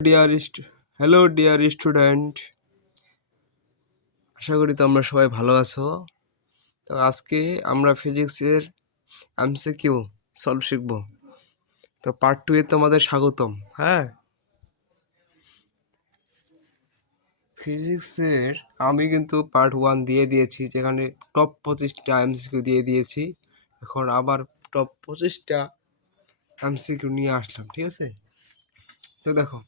Hello dear student, আশা করি তোমরা সবাই ভালো আছো। তো আজকে আমরা ফিজিক্সের এমসিকিউ সলভ শিখব। তো পার্ট 2 এ তোমাদের স্বাগতম। হ্যাঁ, ফিজিক্সের আমি কিন্তু পার্ট 1 দিয়ে দিয়েছি, যেখানে টপ 25টা এমসিকিউ দিয়ে দিয়েছি। এখন আবার টপ 25টা এমসিকিউ নিয়ে আসলাম, ঠিক আছে? তো দেখো,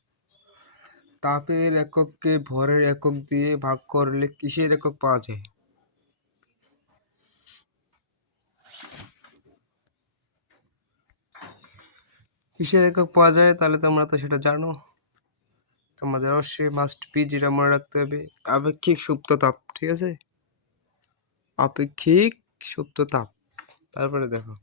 তাপের একককে ভরের একক দিয়ে ভাগ করলে কিসের একক পাওয়া যায়? কিসের একক পাওয়া যায়? তাহলে তোমরা তো সেটা জানো। তোমাদের অবশ্যই মাস্ট বি যেটা মনে রাখতে হবে, আপেক্ষিক সুপ্ত তাপ। ঠিক আছে, আপেক্ষিক সুপ্ত তাপ। তারপরে দেখো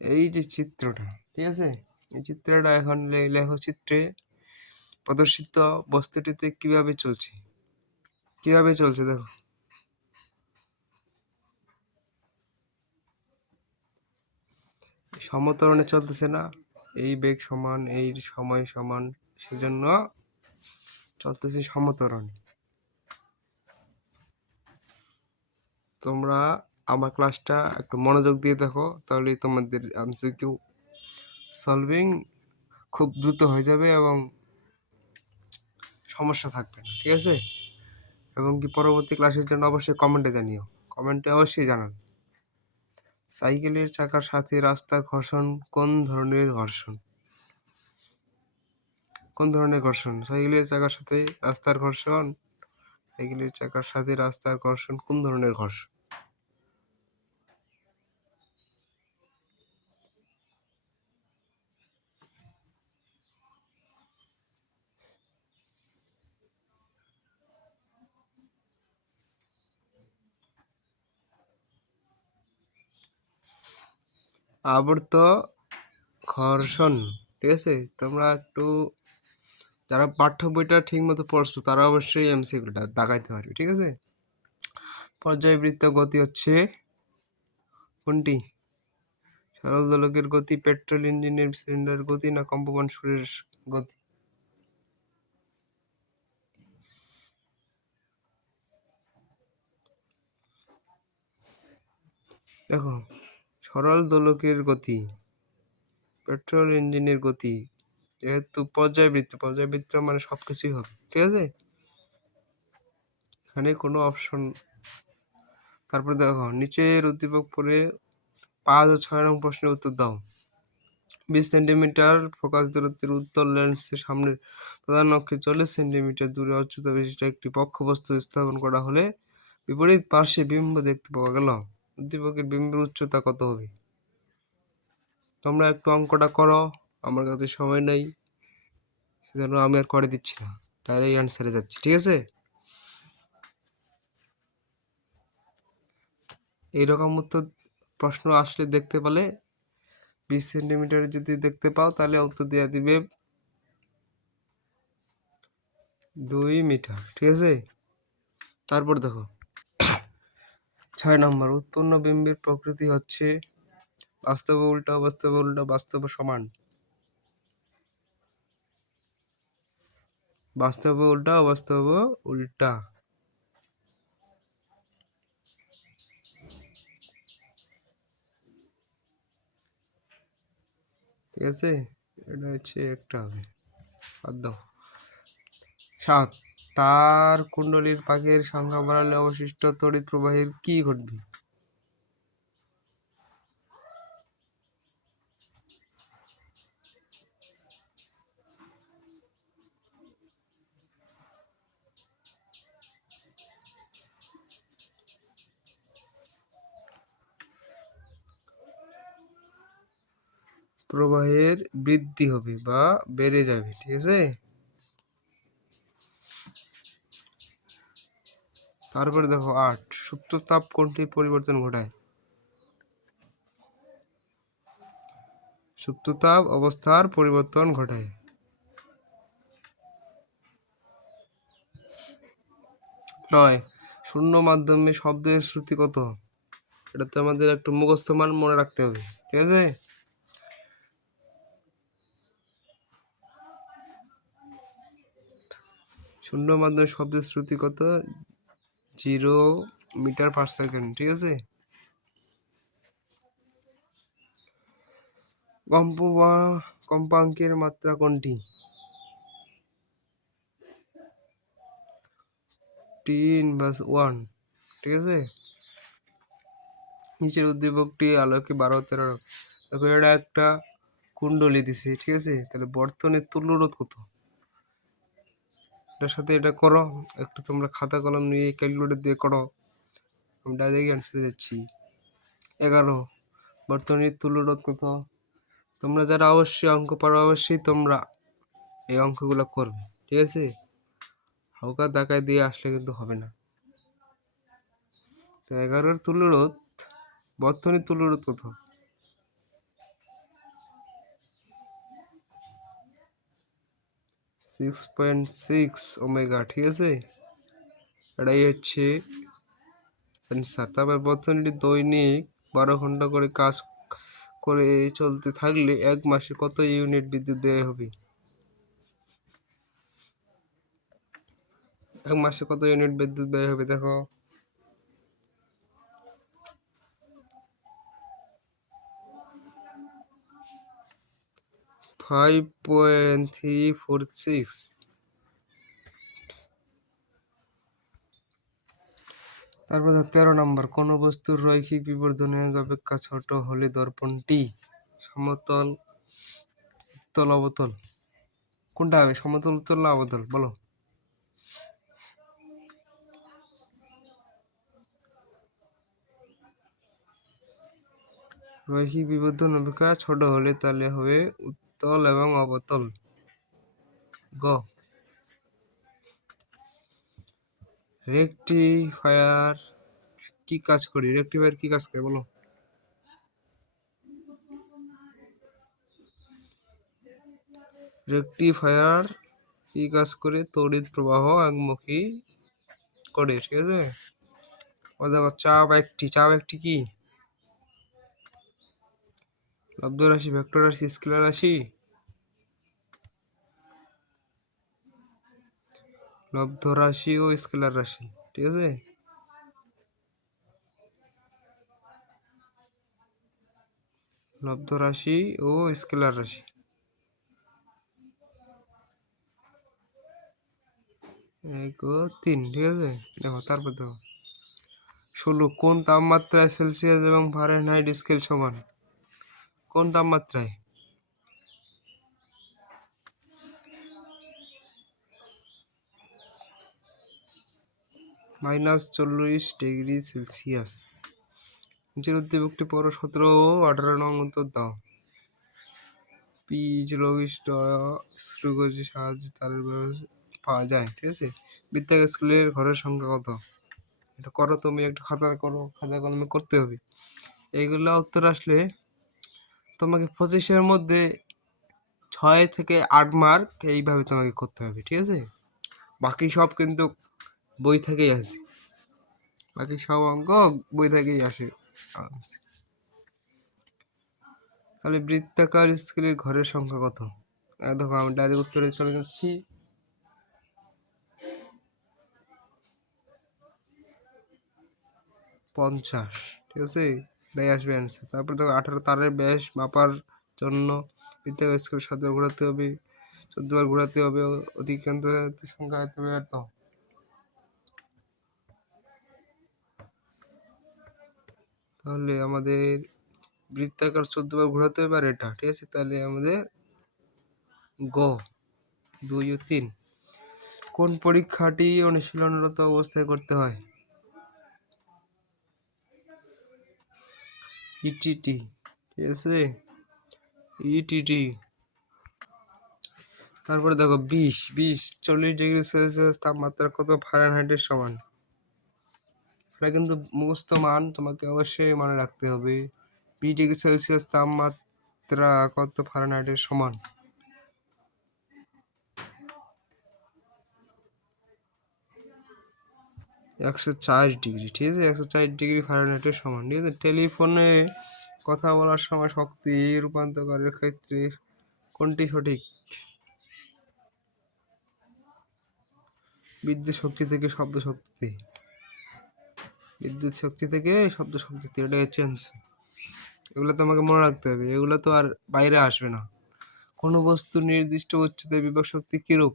এই যে চিত্রটা, ঠিক আছে, এই চিত্রটা এখন লেখো। চিত্রে প্রদর্শিত বস্তুটিতে কিভাবে চলছে দেখো। সমত্বরণে চলতেছে না, এই বেগ সমান এই সময় সমান, সেজন্য চলতেছে সমত্বরণে। তোমরা আমার ক্লাসটা একটু মনোযোগ দিয়ে দেখো, তাহলেই তোমাদের এমসিকিউ সলভিং খুব দ্রুত হয়ে যাবে এবং সমস্যা থাকবে না, ঠিক আছে? এবং কি পরবর্তী ক্লাসের জন্য অবশ্যই কমেন্টে জানিও, কমেন্টে অবশ্যই জানাবে। সাইকেলের চাকার সাথে রাস্তার ঘর্ষণ কোন ধরনের ঘর্ষণ? সাইকেলের চাকার সাথে রাস্তার ঘর্ষণ, সাইকেলের চাকার সাথে রাস্তার ঘর্ষণ কোন ধরনের ঘর্ষণ? আবর্ত ঘর্ষণ, ঠিক আছে? তোমরা একটু যারা পাঠ্য বইটা ঠিক মতো পড়ছো তারা অবশ্যই এমসিকিউটা দাগাইতে পারবে, ঠিক আছে? পর্যায়বৃত্ত গতি হচ্ছে কোনটি? সরল দোলকের গতি, পেট্রোল ইঞ্জিনের সিলিন্ডারের গতি, না কম্পমান সুরের গতি? দেখো, সরল দোলকের গতি, পেট্রোল ইঞ্জিনের গতি, যেহেতু পর্যায়বৃত্ত মানে সবকিছুই হবে, ঠিক আছে? এখানে কোনো অপশন। তারপরে দেখো, নিচের উদ্দীপক পড়ে 5 ও 6 নং প্রশ্নের উত্তর দাও। 20 সেন্টিমিটার ফোকাস দূরত্বের উত্তল লেন্সের সামনের প্রধান অক্ষে 40 সেন্টিমিটার দূরে উচ্চতা বিশিষ্ট একটি বক্ষবস্তু স্থাপন করা হলে বিপরীত পার্শ্বে বিম্ব দেখতে পাওয়া গেল। উদ্দীপকের বিম্বের উচ্চতা কত হবে? তোমরা একটু অঙ্কটা করো, আমার কাছে সময় নেই, সেজন্য আমি আর করে দিচ্ছি না, ডাইরেক্ট অ্যান্সারে যাচ্ছি, ঠিক আছে? এইরকম উত্তর প্রশ্ন আসলে দেখতে পেলে 20 সেন্টিমিটার যদি দেখতে পাও তাহলে উত্তর দিয়ে দিবে 2 মিটার, ঠিক আছে? তারপর দেখো 6 নম্বর, উৎপন্ন বিম্বের প্রকৃতি হচ্ছে বাস্তব উল্টা, অবাস্তব উল্টা, বাস্তব সমান। বাস্তব উল্টা, অবাস্তব উল্টা, ঠিক আছে? এটা হচ্ছে একটা হবে। বাদ দাও। 7, তার কুণ্ডলীর পাকের সংখ্যা বাড়ালে অবশিষ্ট তড়িৎ প্রবাহের কি ঘটবে? প্রবাহের বৃদ্ধি হবে বা বেড়ে যাবে, ঠিক আছে? তারপরে দেখো 8, সুপ্ত তাপ কোনটির পরিবর্তন ঘটায়? সুপ্ত তাপ অবস্থার পরিবর্তন ঘটায়। 9, শূন্য মাধ্যমে শব্দের শ্রুতি কত? এটা তো আমাদের একটু মুখস্থ মান মনে রাখতে হবে, ঠিক আছে? শূন্য মাধ্যমে শব্দের শ্রুতি কত? 0 মিটার পার সেকেন্ড। ঠিক আছে। কম্পাঙ্কের মাত্রা কোনটি? 10/1। ঠিক আছে। নিচের উদ্দীপকটি আলোকে 12-13। দেখো এটা একটা কুণ্ডলী দিছে। ঠিক আছে। তাহলে বর্তনীর তুল্যরোধ কত? এটার সাথে এটা করো একটু, তোমরা খাতা কলম নিয়ে ক্যালকুলেটর দিয়ে করো। আমি ডাইরেক্ট অ্যান্সার দিচ্ছি। 11। বর্তনীর তুল্যরোধ কত? তোমরা যারা অবশ্যই অঙ্ক পারো অবশ্যই তোমরা এই অঙ্কগুলো করবে। ঠিক আছে। হালকা দাকায় দিয়ে আসলে কিন্তু হবে না। তো 11-এর তুল্যরোধ, বর্তনীর তুল্যরোধ কত? 6.6 ওমেগা। ঠিক আছে। এটাই হচ্ছে অ্যান্সার। তারপর বর্তনীটি দৈনিক 12 ঘন্টা করে কাজ করে চলতে থাকলে 1 মাসে কত ইউনিট বিদ্যুৎ ব্যয় হবে? 1 মাসে কত ইউনিট বিদ্যুৎ ব্যয় হবে? দেখো 5.346। তারপর 13 নম্বর, কোন বস্তুর রৈখিক বিবর্ধন এক অপেক্ষা ছোট হলে দর্পণটি সমতল, উত্তল, অবতল কোনটা হবে? সমতল, উত্তল না অবতল? বলো। রৈখিক বিবর্ধন অপেক্ষা ছোট হলে তাহলে হবে উত্তল এবং অবতল। গ। রেকটিফায়ার কি কাজ করে? রেকটিফায়ার কি কাজ করে বলো। রেকটিফায়ার কি কাজ করে? তড়িৎ প্রবাহ একমুখী করে। ঠিক আছে। দেখো চাপ একটি কি? লব্ধ রাশি, ভেক্টর রাশি, স্কেলার রাশি? লব্ধ রাশি ও স্কেলার রাশি। ঠিক আছে। লব্ধ রাশি ও স্কেলার রাশি। 1 ও 3। ঠিক আছে। দেখো তারপর দেখো 16, কোন তাপমাত্রায় সেলসিয়াস এবং ফারেনহাইট স্কেল সমান? কোন তাপমাত্রায়? -40°C। নিচের উদ্দীপকটি পড়ো। 17 ও 18 নং উত্তর দাও। পিজোলজিস্ট স্ক্রুগজের সাহায্যে তারের পাওয়া যায়। ঠিক আছে। বৃত্তাকার স্কেলের ঘরের সংখ্যা কত? এটা করো, তুমি একটু খাতা করো, খাতা কলমে করতে হবে। এইগুলা উত্তর আসলে তোমাকে 25-এর মধ্যে 6 থেকে 8 মার্ক এইভাবে তোমাকে করতে হবে। ঠিক আছে। বাকি সব কিন্তু বই থেকেই আসে। বাকি সব অঙ্ক বই থেকেই আসে। তাহলে বৃত্তাকার স্কেলের ঘরের সংখ্যা কত? দেখো আমি ডাইরেক্ট উত্তরে চলে যাচ্ছি। 50। ঠিক আছে। এটাই আসবে অ্যান্সার। তারপর দেখো 18, তারের ব্যাস মাপার জন্য বৃত্তাকার স্কেল 7 বার ঘোরাতে হবে, 14 বার ঘোরাতে হবে, অধিকাংশ সংখ্যা হতে হবে। তো তাহলে আমাদের বৃত্তাকার 14 বার ঘোরাতে হবে আর এটা। ঠিক আছে। তাহলে আমাদের গ 2 ও 3। কোন পরীক্ষাটি অনুশীলনরত অবস্থায় করতে হয়? ইটিটি। ঠিক আছে। ইটিটি। তারপরে দেখো 20, 40°C তাপমাত্রা কত ফারেনহাইটের সমান? এটা কিন্তু মুখস্থ মান, তোমাকে অবশ্যই মনে রাখতে হবে। 20°C তাপমাত্রা কত ফারেনহাইটের সমান? 104°। ঠিক আছে। 104° ফারেনহাইটের সমান। ঠিক আছে। টেলিফোনে কথা বলার সময় শক্তি রূপান্তরের ক্ষেত্রে কোনটি সঠিক? বিদ্যুৎ শক্তি থেকে শব্দ শক্তি, বিদ্যুৎ শক্তি থেকে শব্দ শক্তি, এটা হচ্ছে অ্যান্সার। এগুলো তোমাকে মনে রাখতে হবে, এগুলো তো আর বাইরে আসবে না। কোনো বস্তুর নির্দিষ্ট উচ্চতায় বিভব শক্তি কিরূপ?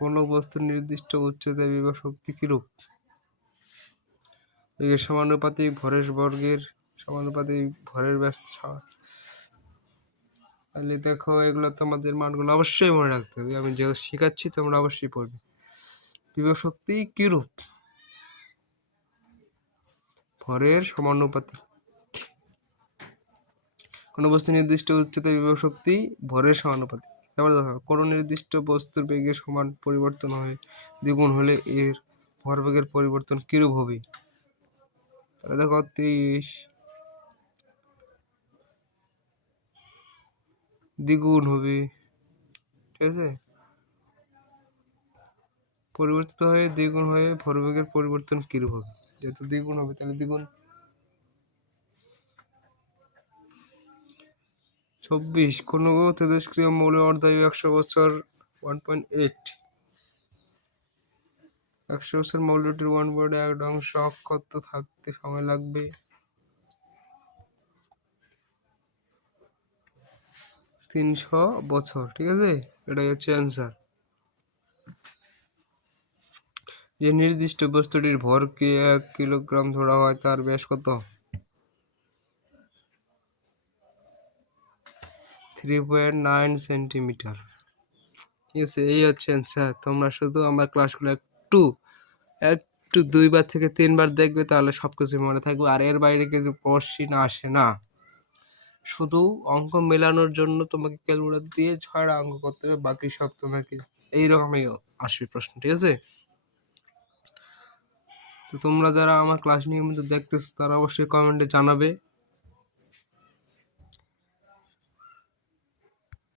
কোনো বস্তুর নির্দিষ্ট উচ্চতায় বিভব শক্তি কিরূপ? এর সমানুপাতিক ভরের বর্গের সমানুপাতিক ভরের ব্যস্ত। তাহলে দেখো, এগুলো তোমাদের মানগুলো অবশ্যই মনে রাখতে হবে। আমি যে শেখাচ্ছি তোমরা অবশ্যই পড়বে। বিভব শক্তি কিরূপ? ভরের সমানুপাতিক। কোনো বস্তু নির্দিষ্ট উচ্চতায় বিভব শক্তি ভরের সমানুপাতিক। এবার দেখো, কোনো নির্দিষ্ট বস্তুর বেগের সমান পরিবর্তন হয় দ্বিগুণ হলে এর ভরবেগের পরিবর্তন কিরূপ হবে? তাহলে দেখো 30 দ্বিগুণ হবে, ঠিক আছে? পরিবর্তিত হয়ে দ্বিগুণ হয়ে ভরবেগের পরিবর্তন কিরূপ হবে? যেহেতু দ্বিগুণ হবে তাহলে দ্বিগুণ। 24 কোনো তেজস্ক্রিয় মৌলের অর্ধায়ু 100 বছর 1.8। 100 বছর মৌলটির 1/8 অংশ অক্ষত থাকতে সময় লাগবে 300 বছর, ঠিক আছে? এটাই হচ্ছে অ্যান্সার। যে নির্দিষ্ট বস্তুটির ভরকে 1 কিলোগ্রাম ধরা হয় তার ব্যাস কত? 3.9 সেন্টিমিটার, ঠিক আছে? এই হচ্ছে অ্যান্সার। তোমরা শুধু আমার ক্লাসগুলো একটু একটু 2বার থেকে 3বার দেখবে, তাহলে সবকিছু মনে থাকবে। আর এর বাইরে কিন্তু কোশ্চিন আসে না। শুধু অঙ্ক মেলানোর জন্য তোমাকে ক্যালকুলেটর দিয়ে 6টা অঙ্ক করতে হবে, বাকি সব তোমাকে এইরকমই আসবে প্রশ্ন, ঠিক আছে? তো তোমরা যারা আমার ক্লাস নিয়মিত দেখতেছো তারা অবশ্যই কমেন্টে জানাবে